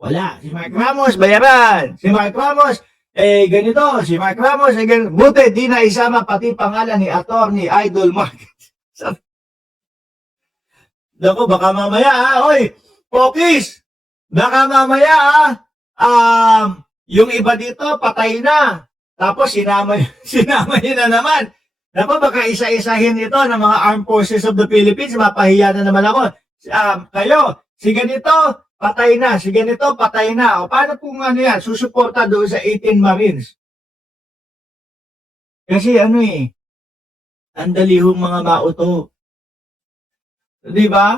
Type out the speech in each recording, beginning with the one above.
Wala. Si Mark Ramos, bayaran. Si Mark Ramos, ganito. Si Mark Ramos, ganito. Buti, di na isama pati pangalan ni Attorney Idol Mark. Naku, baka mamaya oy, Pokis, baka mamaya yung iba dito patay na. Tapos sinama yun na naman. Naku, baka isa-isahin ito ng mga Armed Forces of the Philippines, mapahiya na naman ako. Kayo, si ganito, patay na. Si ganito, patay na. O paano kung ano yan, susuporta doon sa 18 Marines? Kasi ang dalihong mga mauto. Di ba?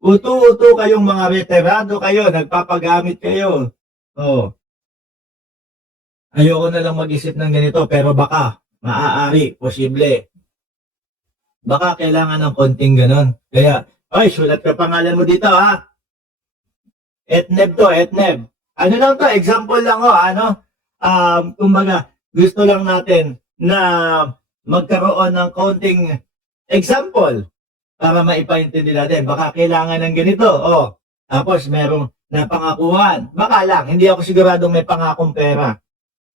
Uto-uto kayong mga veterano kayo, nagpapagamit kayo. Oh. Ayoko na lang mag-isip ng ganito, pero baka, maaari, posible. Baka kailangan ng konting ganon. Kaya, sulat ka pangalan mo dito ha. Etneb to, etneb. Ano lang to, example lang kumbaga, gusto lang natin na magkaroon ng konting example para maipaintindi natin. Baka kailangan ng ganito. Tapos merong napangakuhan. Baka lang, hindi ako siguradong may pangakong pera.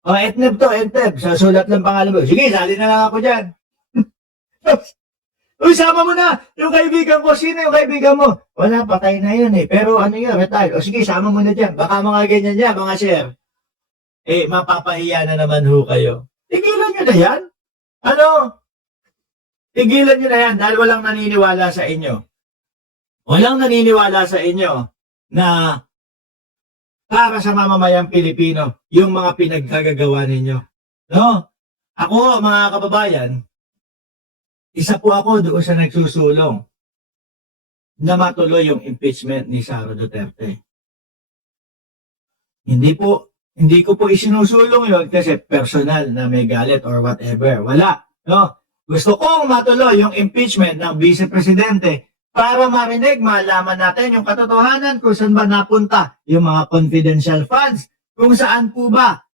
Etneb to, etneb. Sulat lang pangalan mo. Sige, sali na lang ako dyan. Sama mo na yung kaibigan ko. Sino yung kaibigan mo? Wala, patay na yun Pero yun, retire. Sige, sama mo na dyan. Baka mga ganyan dyan, mga sir. Mapapahiya na naman ho kayo. Tigilan nyo na yan. Tigilan nyo na yan dahil walang naniniwala sa inyo. Walang naniniwala sa inyo na para sa mamamayang Pilipino, yung mga pinagkagagawa ninyo. No? Ako, mga kababayan, isa po ako doon sa nagsusulong na matuloy yung impeachment ni Sara Duterte. Hindi ko po isinusulong yon kasi personal na may galit or whatever. Wala. No? Gusto kong matuloy yung impeachment ng Vice Presidente para marinig, malaman natin yung katotohanan kung saan ba napunta yung mga confidential funds, kung saan po ba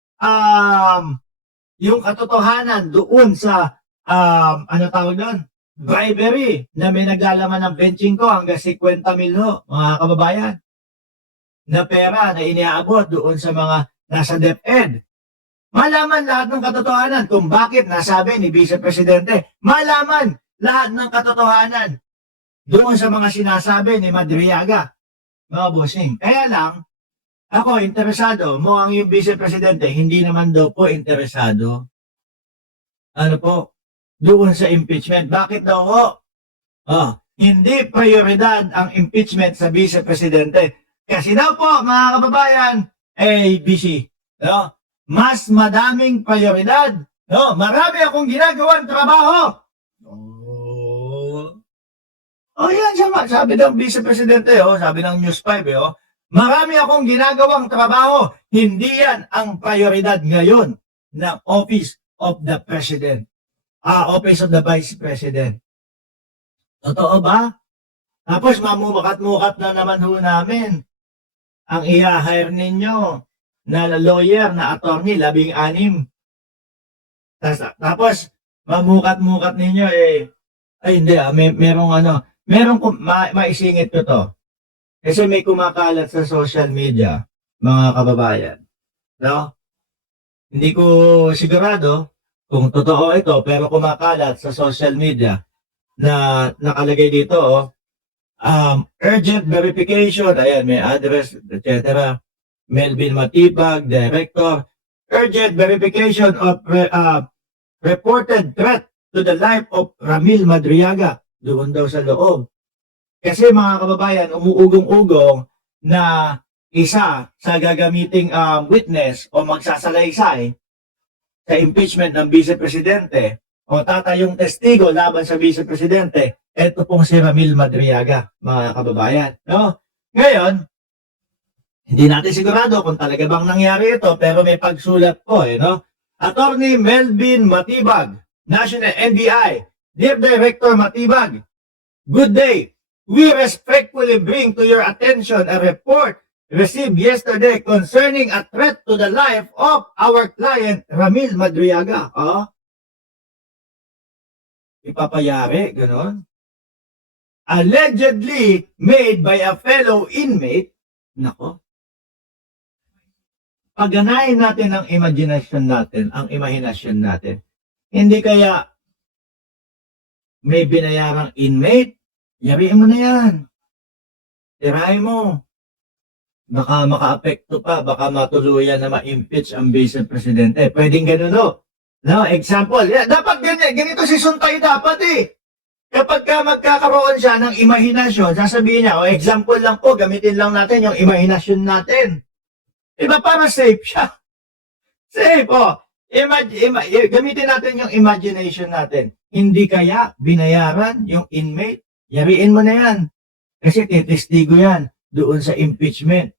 yung katotohanan doon sa bribery na may naglalaman ng benching ko hanggang 50 mil mga kababayan, na pera na iniaabot doon sa mga nasa DepEd. Malaman lahat ng katotohanan kung bakit nasabi ni Vice Presidente. Malaman lahat ng katotohanan doon sa mga sinasabi ni Madriaga, mga bossing. Kaya lang, ako interesado, mukhang yung Vice Presidente, hindi naman daw po interesado. Doon sa impeachment. Bakit daw ho? Hindi prioridad ang impeachment sa Vice Presidente. Kasi daw po, mga kababayan, busy. No? Mas madaming prioridad. No? Marami akong ginagawang trabaho. Yan, sabi ng Vice Presidente, sabi ng News 5, marami akong ginagawang trabaho. Hindi yan ang prioridad ngayon ng Office of the President. Office of the Vice President. Totoo ba? Tapos mamukat-mukat na naman ho namin ang i-hire ninyo na lawyer, na attorney, 16. Tapos mamukat-mukat ninyo hindi merong maisingit ko to. Kasi may kumakalat sa social media, mga kababayan. No? Hindi ko sigurado kung totoo ito, pero kumakalat sa social media na nakalagay dito, urgent verification, ayan, may address, etc. Melvin Matibag, Director, urgent verification of reported threat to the life of Ramil Madriaga. Doon daw sa loob. Kasi mga kababayan, umuugong-ugong na isa sa gagamiting witness o magsasalaysay sa impeachment ng Vice Presidente o tatayong testigo laban sa Vice Presidente, eto pong si Ramil Madriaga, mga kababayan. No? Ngayon, hindi natin sigurado kung talaga bang nangyari ito, pero may pagsulat po. Attorney Melvin Matibag, National NBI, Dear Director Matibag, good day. We respectfully bring to your attention a report received yesterday concerning a threat to the life of our client, Ramil Madriaga. Ipapayari, ganon. Allegedly made by a fellow inmate. Nako. Paganahin natin ang imagination natin, ang imahinasyon natin. Hindi kaya may binayarang inmate, yariin mo na yan. Tirahin mo. Baka maka-apekto pa, baka matuluyan na ma-impeach ang Vice Presidente. Pwedeng ganun, no? No, example. Dapat ganito si Suntay dapat eh. Kapag ka magkakaroon siya ng imahinasyon, sasabihin niya, example lang po, gamitin lang natin yung imahinasyon natin. Iba para safe siya. Safe, gamitin natin yung imagination natin. Hindi kaya binayaran yung inmate? Yariin mo na yan. Kasi titistigo yan doon sa impeachment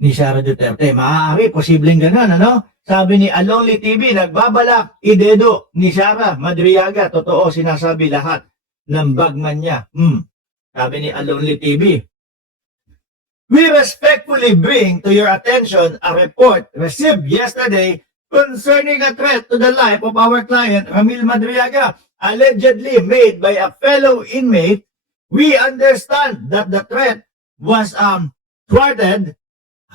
ni Sara Duterte. Maaari, posibleng ganun, ano? Sabi ni Alonli TV, nagbabalak idedo ni Sara Madriaga. Totoo, sinasabi lahat ng bagman niya. Sabi ni Alonli TV. We respectfully bring to your attention a report received yesterday concerning a threat to the life of our client, Ramil Madriaga, allegedly made by a fellow inmate. We understand that the threat was thwarted.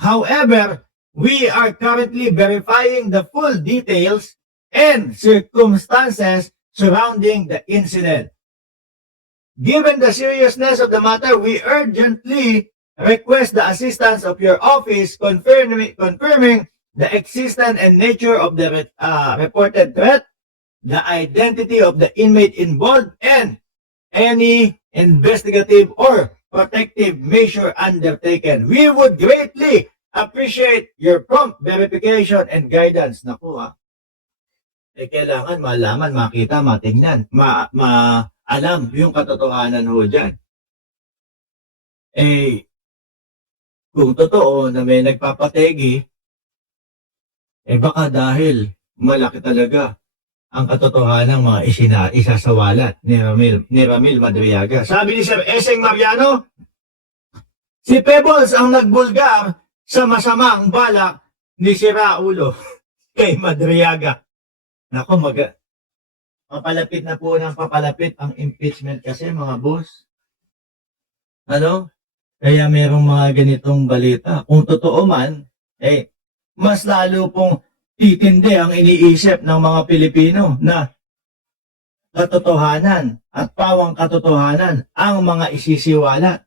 However, we are currently verifying the full details and circumstances surrounding the incident. Given the seriousness of the matter, we urgently request the assistance of your office confirming the existence and nature of the reported threat, the identity of the inmate involved, and any investigative or protective measure undertaken. We would greatly appreciate your prompt verification and guidance. Naku kailangan malaman, makita, matingnan, alam yung katotohanan ho dyan. Kung totoo na may nagpapategi, baka dahil malaki talaga ang katotohanan ng mga isasawalat ni Ramil Madriaga. Sabi ni Sir Eseng Mariano, si Pebbles ang nagbulgar sa masamang balak ni si Raulo kay Madriaga. Nako, papalapit na po ng papalapit ang impeachment kasi mga boss. Ano? Kaya merong mga ganitong balita. Kung totoo man, mas lalo pong titindi ang iniisip ng mga Pilipino na katotohanan at pawang katotohanan ang mga isisiwalat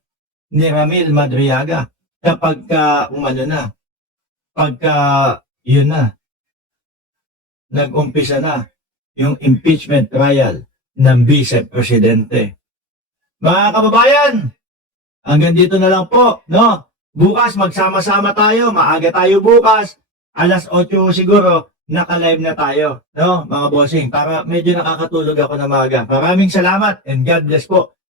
ni Ramil Madriaga kapag yun na, nag-umpisa na yung impeachment trial ng Vice Presidente. Mga kababayan, hanggang dito na lang po, no? Bukas magsama-sama tayo, maaga tayo bukas, alas 8 siguro, naka-live na tayo, no? Mga bossing, para medyo nakakatulog ako na maaga. Maraming salamat and God bless po